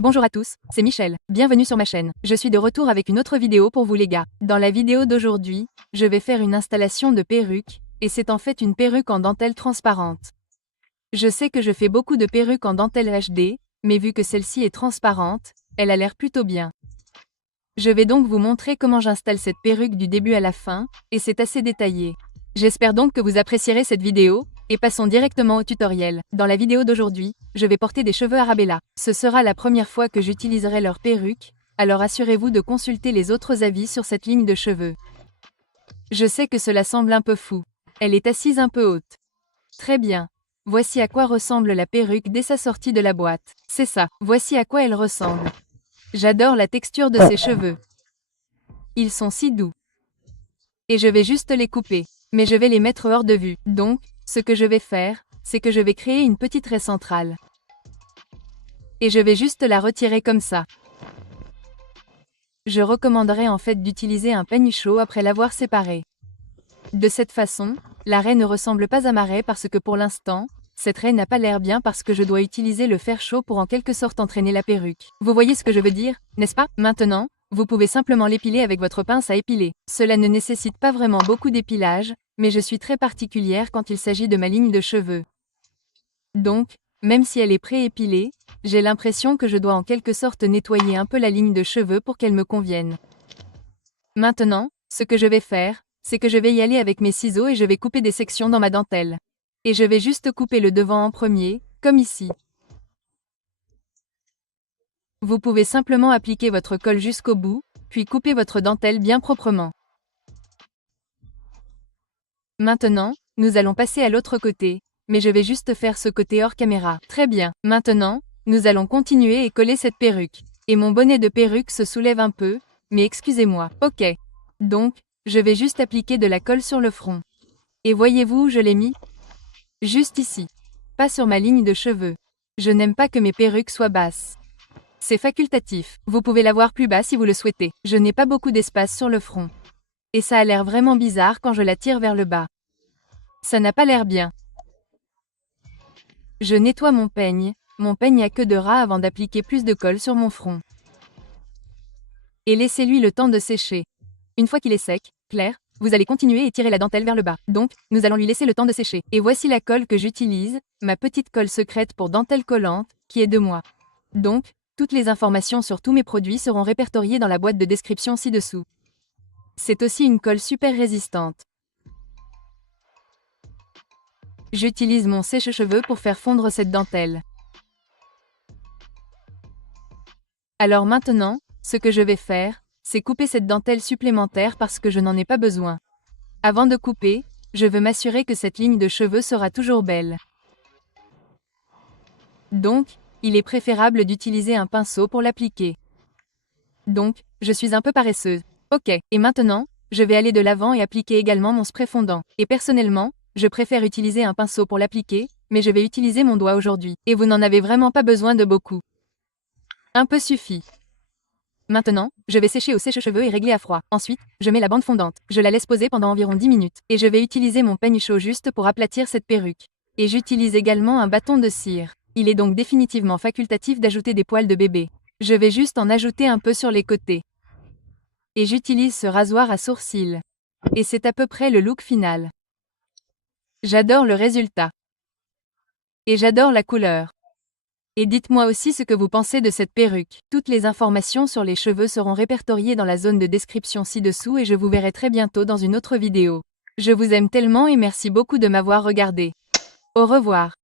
Bonjour à tous, c'est Michel, bienvenue sur ma chaîne. Je suis de retour avec une autre vidéo pour vous les gars. Dans la vidéo d'aujourd'hui, je vais faire une installation de perruque, et c'est en fait une perruque en dentelle transparente. Je sais que je fais beaucoup de perruques en dentelle HD, mais vu que celle-ci est transparente, elle a l'air plutôt bien. Je vais donc vous montrer comment j'installe cette perruque du début à la fin, et c'est assez détaillé. J'espère donc que vous apprécierez cette vidéo, et passons directement au tutoriel. Dans la vidéo d'aujourd'hui, je vais porter des cheveux Arabella. Ce sera la première fois que j'utiliserai leur perruque, alors assurez-vous de consulter les autres avis sur cette ligne de cheveux. Je sais que cela semble un peu fou. Elle est assise un peu haute. Très bien. Voici à quoi ressemble la perruque dès sa sortie de la boîte. C'est ça, voici à quoi elle ressemble. J'adore la texture de ses cheveux. Ils sont si doux. Et je vais juste les couper. Mais je vais les mettre hors de vue. Donc, ce que je vais faire, c'est que je vais créer une petite raie centrale. Et je vais juste la retirer comme ça. Je recommanderais en fait d'utiliser un peigne chaud après l'avoir séparée. De cette façon, la raie ne ressemble pas à ma raie parce que pour l'instant, cette raie n'a pas l'air bien parce que je dois utiliser le fer chaud pour en quelque sorte entraîner la perruque. Vous voyez ce que je veux dire, n'est-ce pas? Maintenant, vous pouvez simplement l'épiler avec votre pince à épiler. Cela ne nécessite pas vraiment beaucoup d'épilage, mais je suis très particulière quand il s'agit de ma ligne de cheveux. Donc, même si elle est pré-épilée, j'ai l'impression que je dois en quelque sorte nettoyer un peu la ligne de cheveux pour qu'elle me convienne. Maintenant, ce que je vais faire, c'est que je vais y aller avec mes ciseaux et je vais couper des sections dans ma dentelle. Et je vais juste couper le devant en premier, comme ici. Vous pouvez simplement appliquer votre colle jusqu'au bout, puis couper votre dentelle bien proprement. Maintenant, nous allons passer à l'autre côté, mais je vais juste faire ce côté hors caméra. Très bien. Maintenant, nous allons continuer et coller cette perruque. Et mon bonnet de perruque se soulève un peu, mais excusez-moi. Ok. Donc, je vais juste appliquer de la colle sur le front. Et voyez-vous où je l'ai mis? Juste ici. Pas sur ma ligne de cheveux. Je n'aime pas que mes perruques soient basses. C'est facultatif. Vous pouvez l'avoir plus bas si vous le souhaitez. Je n'ai pas beaucoup d'espace sur le front. Et ça a l'air vraiment bizarre quand je la tire vers le bas. Ça n'a pas l'air bien. Je nettoie mon peigne à queue de rat avant d'appliquer plus de colle sur mon front. Et laissez-lui le temps de sécher. Une fois qu'il est sec, clair, vous allez continuer et tirer la dentelle vers le bas. Donc, nous allons lui laisser le temps de sécher. Et voici la colle que j'utilise, ma petite colle secrète pour dentelle collante, qui est de moi. Donc, toutes les informations sur tous mes produits seront répertoriées dans la boîte de description ci-dessous. C'est aussi une colle super résistante. J'utilise mon sèche-cheveux pour faire fondre cette dentelle. Alors maintenant, ce que je vais faire, c'est couper cette dentelle supplémentaire parce que je n'en ai pas besoin. Avant de couper, je veux m'assurer que cette ligne de cheveux sera toujours belle. Donc, il est préférable d'utiliser un pinceau pour l'appliquer. Donc, je suis un peu paresseuse. Ok, et maintenant, je vais aller de l'avant et appliquer également mon spray fondant. Et personnellement, je préfère utiliser un pinceau pour l'appliquer, mais je vais utiliser mon doigt aujourd'hui. Et vous n'en avez vraiment pas besoin de beaucoup. Un peu suffit. Maintenant, je vais sécher au sèche-cheveux et régler à froid. Ensuite, je mets la bande fondante. Je la laisse poser pendant environ 10 minutes. Et je vais utiliser mon peigne chaud juste pour aplatir cette perruque. Et j'utilise également un bâton de cire. Il est donc définitivement facultatif d'ajouter des poils de bébé. Je vais juste en ajouter un peu sur les côtés. Et j'utilise ce rasoir à sourcils. Et c'est à peu près le look final. J'adore le résultat. Et j'adore la couleur. Et dites-moi aussi ce que vous pensez de cette perruque. Toutes les informations sur les cheveux seront répertoriées dans la zone de description ci-dessous et je vous verrai très bientôt dans une autre vidéo. Je vous aime tellement et merci beaucoup de m'avoir regardé. Au revoir.